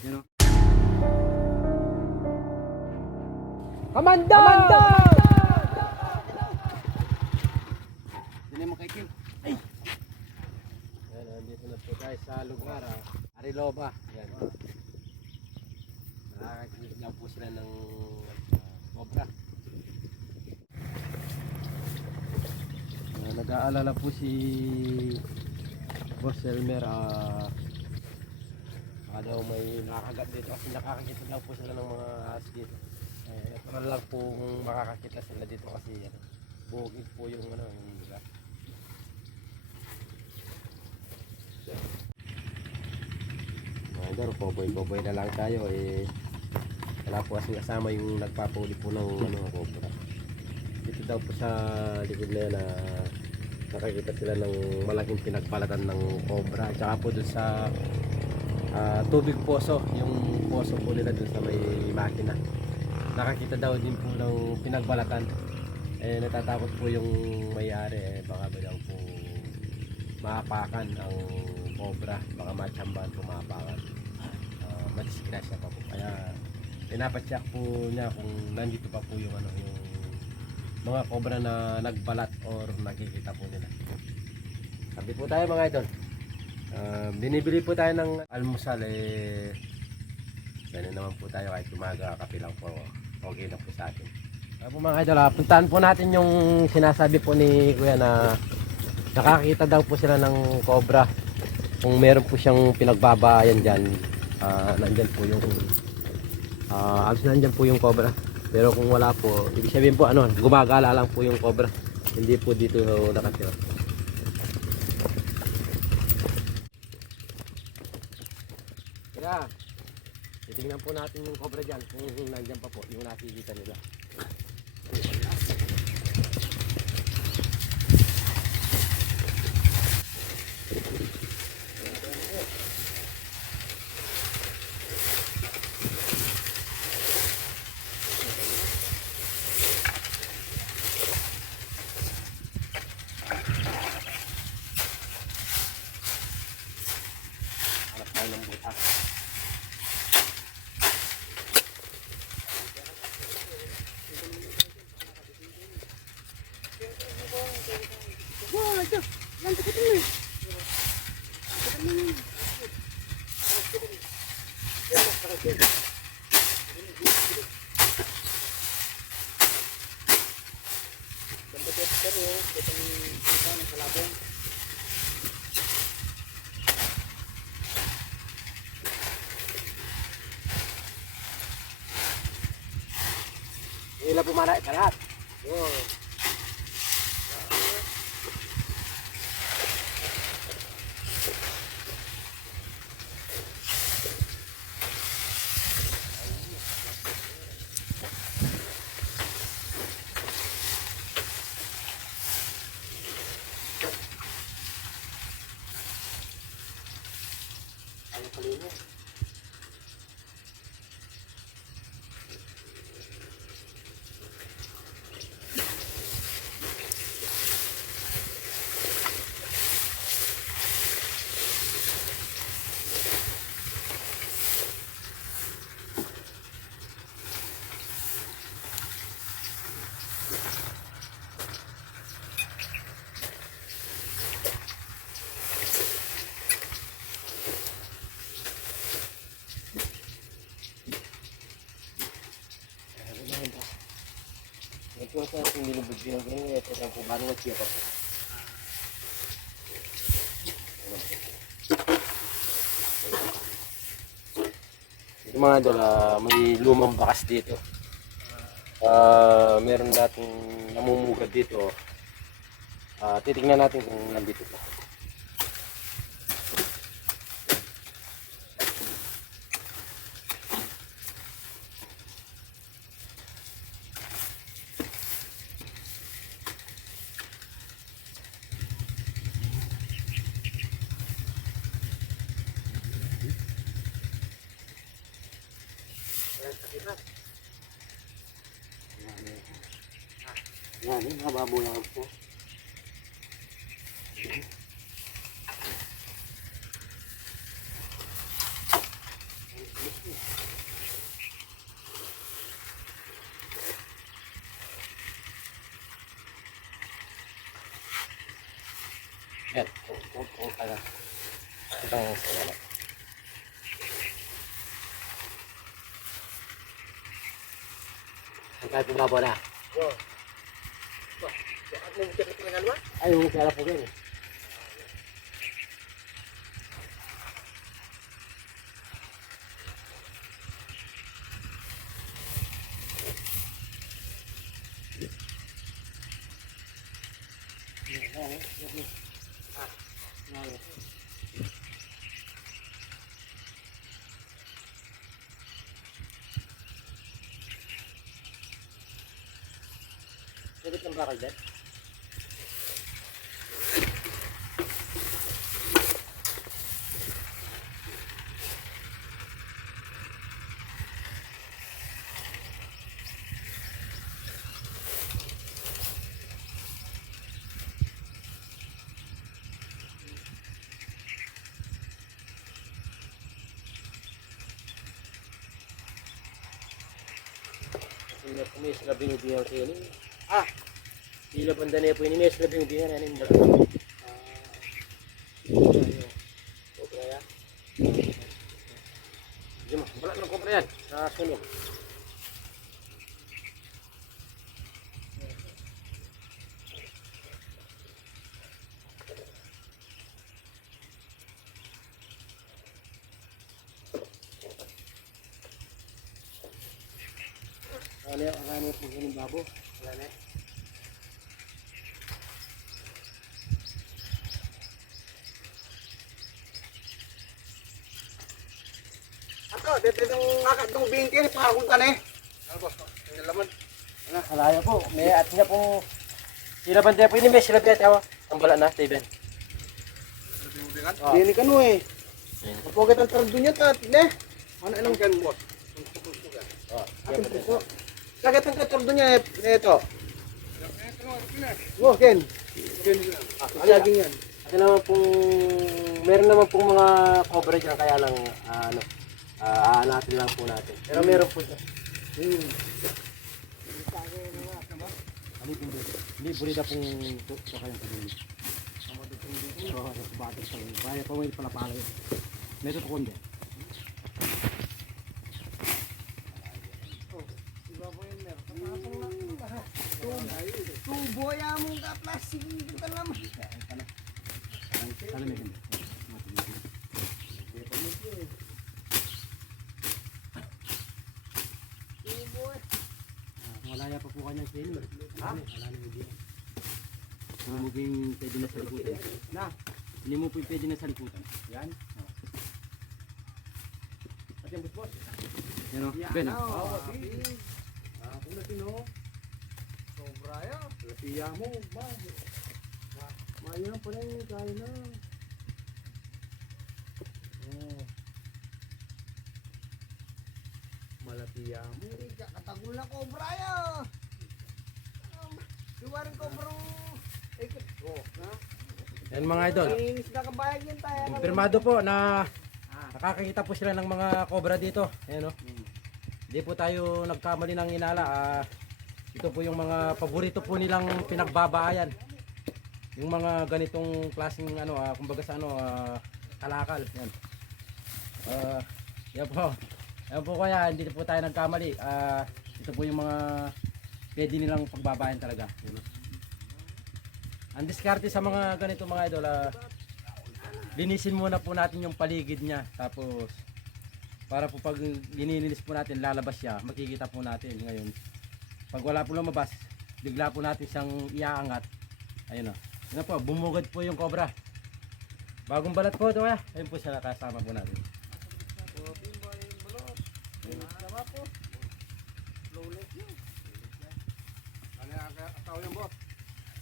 Yan o. Kamanda! Kamanda! Dili mo kay Kim. Ay! Yan, nandito na po tayo sa lugar, ah. Ariloba. Yan. Nakakakinig lang po sila ng ah, cobra. Ah, nag-aalala po si Boss Elmer, ah, daw may nakakagat dito kasi nakakakita daw po sila ng mga ahas dito. Eh, natural lang po kung makakakita sila dito kasi ano, bukid po yung ano, yung lugar. Idol, poboy-poboy na lang tayo eh. Wala po kasing kasama yung nagpapuli po ng ano, cobra. Dito daw po sa likod na yan na nakakita sila ng malaking pinagbalatan ng cobra. Tsaka po dun sa ah, tubig poso, yung poso po nila dun sa may makina. Nakakita daw din po ng pinagbalatan. Eh natatakot po yung may-ari eh baka ba daw po maapakan ang cobra. Baka matsambahan po maapakan. Uh, madisgrasya pa po. Kaya pinapacheck po niya kung nandito pa po yung ano yung mga cobra na nagbalat or nakikita po nila. Sabi po tayo mga idol Ah, binibili po tayo ng almusal eh ganun naman po tayo kahit umaga kape lang po okay na po sa atin. Po mga idol ah, puntahan po natin yung sinasabi po ni kuya na nakakita daw po sila ng cobra kung meron po siyang pinagbabayan dyan ah, nandyan po yung ah, alos nandyan po yung cobra pero kung wala po ibig sabihin po ano gumagala lang po yung cobra hindi po dito nakatira kaya titingnan po natin yung cobra dyan. Kung nandyan pa po yung nakikita nila. Hanap tayo ng butas Ila pumana ka lahat. Oh. Ano pala yun? Ito sa ating nilubog din ang ganyan. Ito sa kung paano nagsiya pa po. Ito mga idol, ah, may lumang bakas dito. Ah, meron dating namumugad dito. Ah, titingnan natin kung nandito pa. Huwag huwag ka na. Ito ang wala. Ang kahit bumabo na. Ay, yung kaya po ganyan. Sabit ng bakal? Sila po may sila binibigyan ko yun. Ah! Sila banda na po yun. May sila binibigyan na yun. Dalawa. Kobra yan. Hindi mo. Wala ng kobra yan. Sa sunog. Ano yung akala mo kung yung babo? Wala na. Ato, dito yung akadong bingkir, pakunta na eh. Ano ba? Ang laman. Alaya po. May at niya po. Sila banda po yun. May sila biyat. Ang bala na. Steven. Ah. Dini ka no eh. Kapagkat ang tardo niya, tat, ne? Ano anong gan mo? Ah, Ating puso. Sakit ang katardo niya, ito. Oh, Ken. Ah, alaging yan. Ito naman pong, meron naman pong mga cobra dyan, kaya lang, ah, ano, ah, aanapin lang po natin. Pero meron po dyan. Hmm. Po? Hindi, burita pong to kayong pagili. Oo, sa batok sa Kaya pa may palapala yun. May ito kundi. Tubo ya mo ka plastic ka naman. Alam mo yun. Malaya pa po kanyang sino. Ha? Wala na hindi. Mo pwede na sa. Na. Hindi mo pwede pwede na sa. Yan. At yung boss. Yan o. Yan Ben. na. oh. Oh, Ah, kung na sino. Sobra ya. Lapiya mo, ba. Maya pa rin, kaya na. Oh. Malapiya mo. Katagul na cobra ya. Luwarin cobra ikot. Oh, na. Yan mga idol. Inis na kabayag yan tayo. Kumpirmado po na nakakakita po sila ng mga cobra dito. Ayan o. Hindi po tayo nagkamali ng inala. Ah, ito po yung mga paborito po nilang pinagbabaayan. Yung mga ganitong klaseng ano, ah, kumbaga sa ano, ah, kalakal. Yan. Ah, yan po. Yan po kaya, hindi po tayo nagkamali. Ah, ito po yung mga pwede nilang pagbabayan talaga. Yan. Ang diskarte sa mga ganito mga idol, ah, linisin muna po natin yung paligid niya. Tapos, para po pag linilinis po natin, lalabas siya, makikita po natin ngayon. Pag wala po lumabas, bigla po natin siyang iaangat. Ayun o. Ayun po, bumugad po yung cobra. Bagong balat po ito kaya. Ayun po siya nakasama po natin. Ano yung?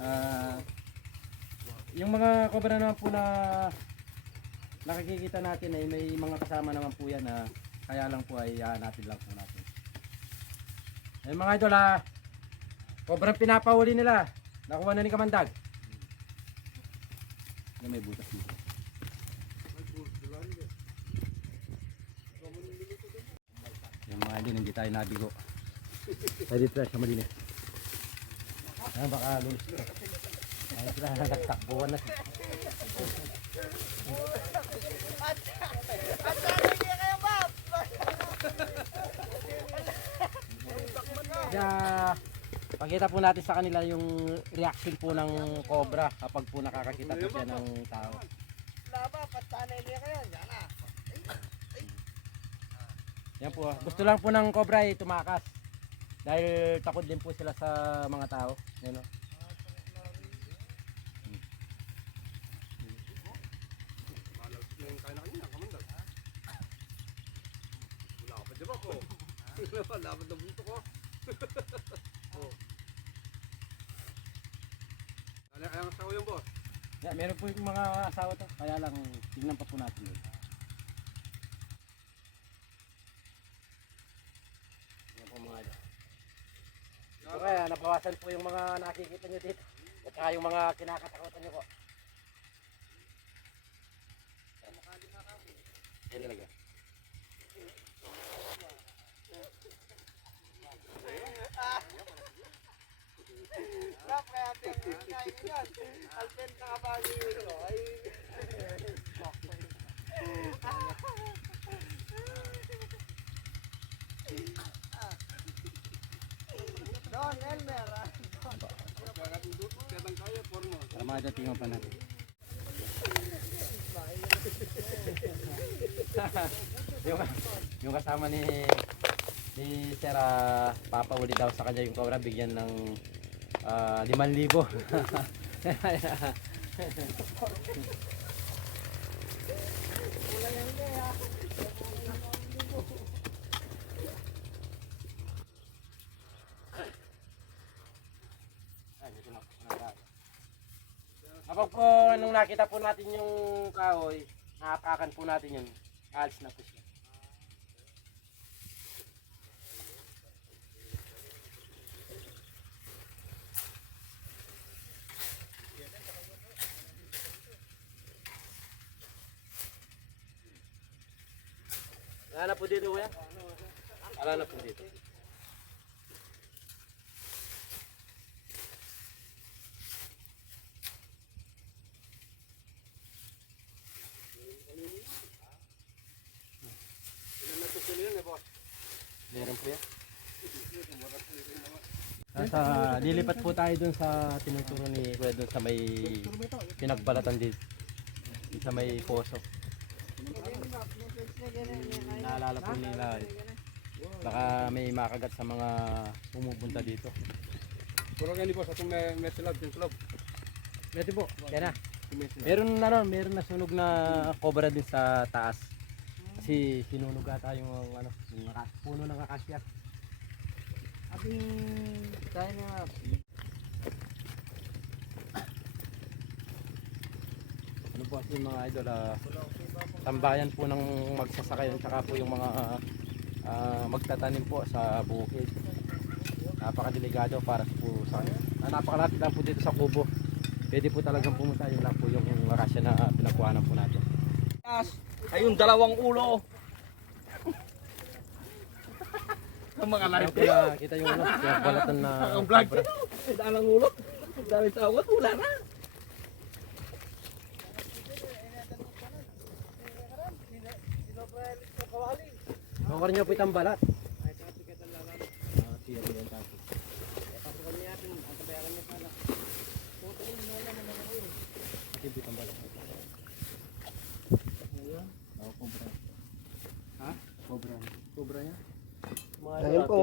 Ah, mga cobra naman po na nakikita natin ay may mga kasama naman po yan na kaya lang po ay natin lang po Ayun mga idol ha. Sobrang pinapahuli nila. Nakuha na ni Kamandag. Na may butas dito. Yung mga idol, hindi tayo nabigo. Pwede fresh na malinis. Ah, baka lulis ko. Ay, sila nagtakbuhan na. At saan niya kayo, Bob? Kaya pakita po natin sa kanila yung reaction po ng cobra kapag po nakakakita po siya ng tao. Laba, patanay niya kayo. Yan na. Yan po. ah. Gusto lang po ng cobra ay tumakas. Dahil takot din po sila sa mga tao. Yan o. Malas na yung kain na kanina, kamandag. Wala ka pa, di ba ko? Labad na bunto ko. Oh. Kaya ang asawa yung boss. Yan, meron po yung mga asawa to. Kaya lang tingnan pa po natin yun. Yan po mga idol. So kaya nabawasan po yung mga nakikita nyo dito. At saka yung mga kinakatakutan nyo po. Yan talaga. รับแรงเด็ไงเนี่ยมัเป็นคาบาลีหรอบอไปโดนเล่นแม่ละประมาณจะตีมาปนันด yung, yung สามคนนี้ ni Sir uh, papahuli daw sa kanya yung cobra bigyan ng ah, 5,000 Kulang yan kaya. Ay, dito na po nagkakaroon. Kapag po nung nakita po natin yung kahoy, naapakan po natin yun, alis na po siya. Wala na po dito kuya? Wala na po dito. Meron po yan. Nasa, lilipat po tayo dun sa tinuturo ni Kuya dun sa may pinagbalatan dito. Sa may poso. Naalala po nila eh. Baka may makagat sa mga pumupunta dito. Puro boss, atong may, may silab, yung club. Pwede po. Yan na. Meron ano, meron na sunog na cobra din sa taas. Kasi sinunog ata yung ano, yung puno ng akasya. Abing tayo na Ano po kasi mga idol, ah, tambayan po ng magsasakayan tsaka po yung mga ah, magtatanim po sa bukid. Napakadelikado para po sa kanila. Ah, napakalapit lang po dito sa kubo. Pwede po talagang pumunta yun lang po yung akasya na uh, pinagkuhanan po natin. ay yung dalawang ulo. Ang mga Kaya po nakita yung ano, yung balatan na Ang vlog cobra. Ay, dalang ulo. Ang dami tawag, wala na. Bawar niyo po itang balat. Cobra. Cobra niya? Ayun po.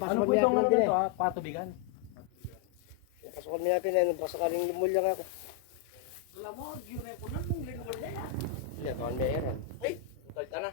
Ano po itong ano nito ha? Patubigan. Pasukan niya natin yan. Pasakaling lumulya nga ako. Alam mo, yun ay punan mong linuwal na yan. Hindi, kawan niya yan. Ay, ka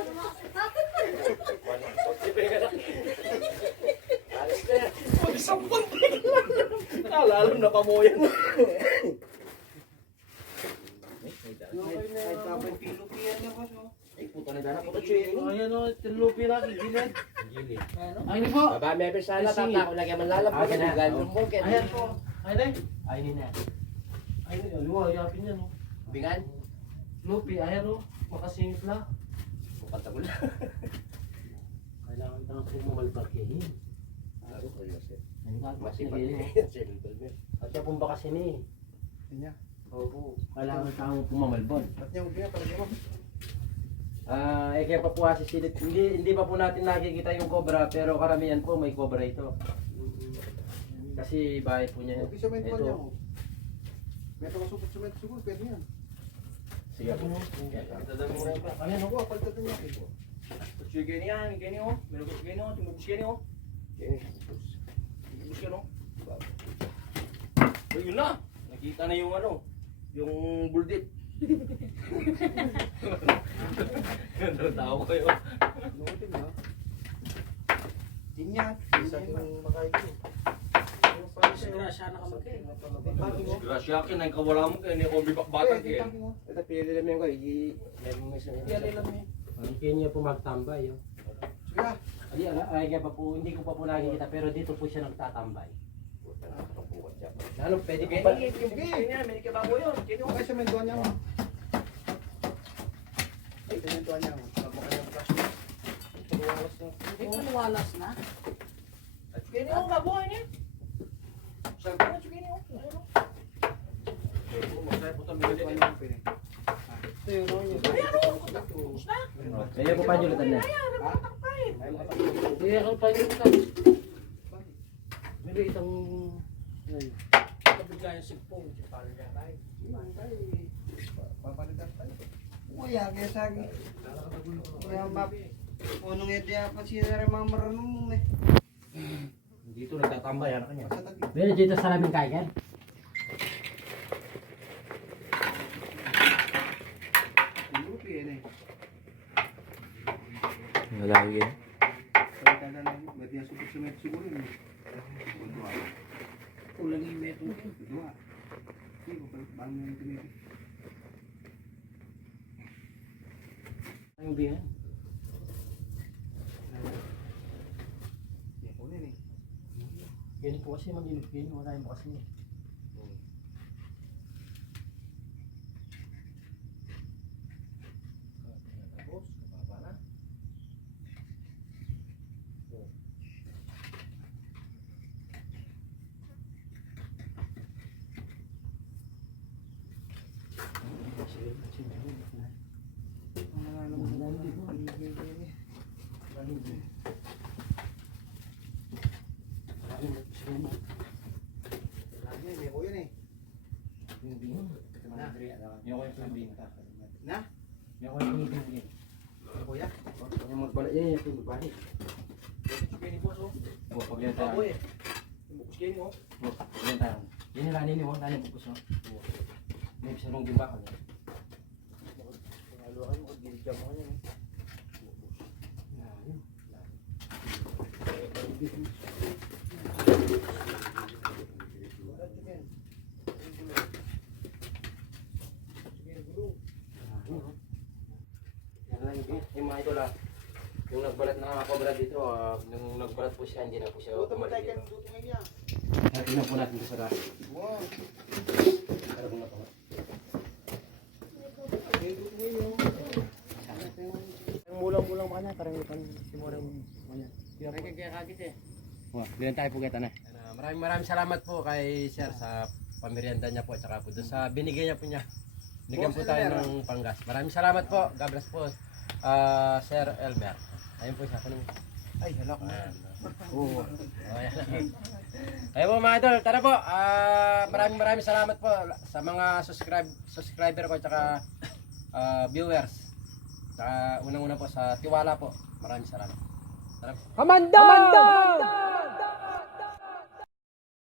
Naalala na pa mo yan. Ay, puta na dana po ka Ayan o, tinupi na, gilid. Gilid. Ay, po. Baba, may Kasi- tata ko lagyan man lalap. Mo, ganun. Ayan po. Ay, nay. Ayun na. Ay, nay. Aliwa, yapin yan, oh. Bingan? Lupi, ayan, oh. Makasingit lang. Mukhang tagol. Kailangan tanong kung mamalbarkihin. Laro ko yun, sir. Ano nga, Masipag masipag na eh. yan. At siya pong eh. Kanya. Oo. Kailangan tao pumamalbon. Ba't niya huwag niya talaga mo? Ah, eh kaya pa po kasi silip. Hindi hindi pa po natin nakikita yung cobra pero karamihan po may cobra ito. Kasi bahay po niya. Okay, semento man niya. Ito. oh. Meron ka supot semento siguro, pwede yan. Sige po. Ayan, ako, palitan niya. Sige gini yan, gini oh. Meron ko gini oh, tumubos gini oh. Tumubos gini oh. Oh, yun na. Nakita na yung ano, yung buldit. Ganda tao kayo. Lumutin na. Tinya. Isa yung makain. Grasya na kamagay. Grasya. Grasya kin, ay kawala mo kayo, ni Obi Bakbatang kayo. Ito pili lang yung ko. I meron mo isang. Ang kanya po magtambay. Oh. Sige na. Ay, ala, ay kaya pa po hindi ko pa po nakikita pero dito po siya nagtatambay. Ano, pwede po ba? Gini, yung gini yan, may kabago yun. Gini oh. Okay, semento niya mo. Ay, semento niya mo. Tapos kanya plastic. Pagwawas na. Ay, panuwalas na. At gini oh, kabuhay niya. Sabi niya oh, tapos na. Kaya po pa nyo na. Hindi ako pa yung ito. Hindi itong... Kabigla yung sigpong. Parang niya tayo. Papalitan tayo. Kuya, kaya sagi. Kaya map. Unong ito ya pa siya rin mga marunong mo eh. Dito nagtatambay, ano tagi. Pero dito sa namin kaya Lupi yan eh. Nalagi yan. Na lang. Ba't yan supot semento siguro yun. Dua. Kulang yung meto. Dua. Hindi pala. Bang yung tiniti. Ang biyan. Yan. Yan po kasi mag-inip yun. Wala yung bukas niya. Tapos, kababa na. Ang nalalaman mo na. Paligay ko yun eh. Lagi, may ko yun eh. Yung ko yung sabihin ka. Na? Yung ko yung sabihin. Kuya? Yung magbalik yan, yung magbalik. Gini po, so. Oh, pag yan tayo. Baboy eh. Tumukos gini oh. Pag yan tayo. Yan yung lanin mo. May bisa nung dimba ka niya. Haluan mo, gilidya mo kanya eh. Yan lang yung, yung mga ito lang. Yung nagbalat na cobra dito, ah, nung nagbalat po siya, hindi na po siya Buto mo tayo duto ngayon niya. Po natin ito sa rami. Wow. Pero kung napangat. May duto ngayon. Ang mulang-mulang pa niya. Parang ipan simurang mga. Kaya kaya kagit eh. Wah, ganyan tayo po kita na. Maraming maraming salamat po kay Sir sa pamerienda niya po at saka po doon sa binigay niya po niya. Binigyan po tayo ng panggas. Maraming salamat po. God bless po. Ah, Sir Elmer. Ayun po siya. Mo. Ay, halak mo. Ayan. Oo. Ayun po mga idol. Tara po. Ah, maraming maraming salamat po sa mga subscribe subscriber ko at saka viewers. Saka unang-una po sa tiwala po. Maraming salamat. Tara po. Kamanda! Kamanda!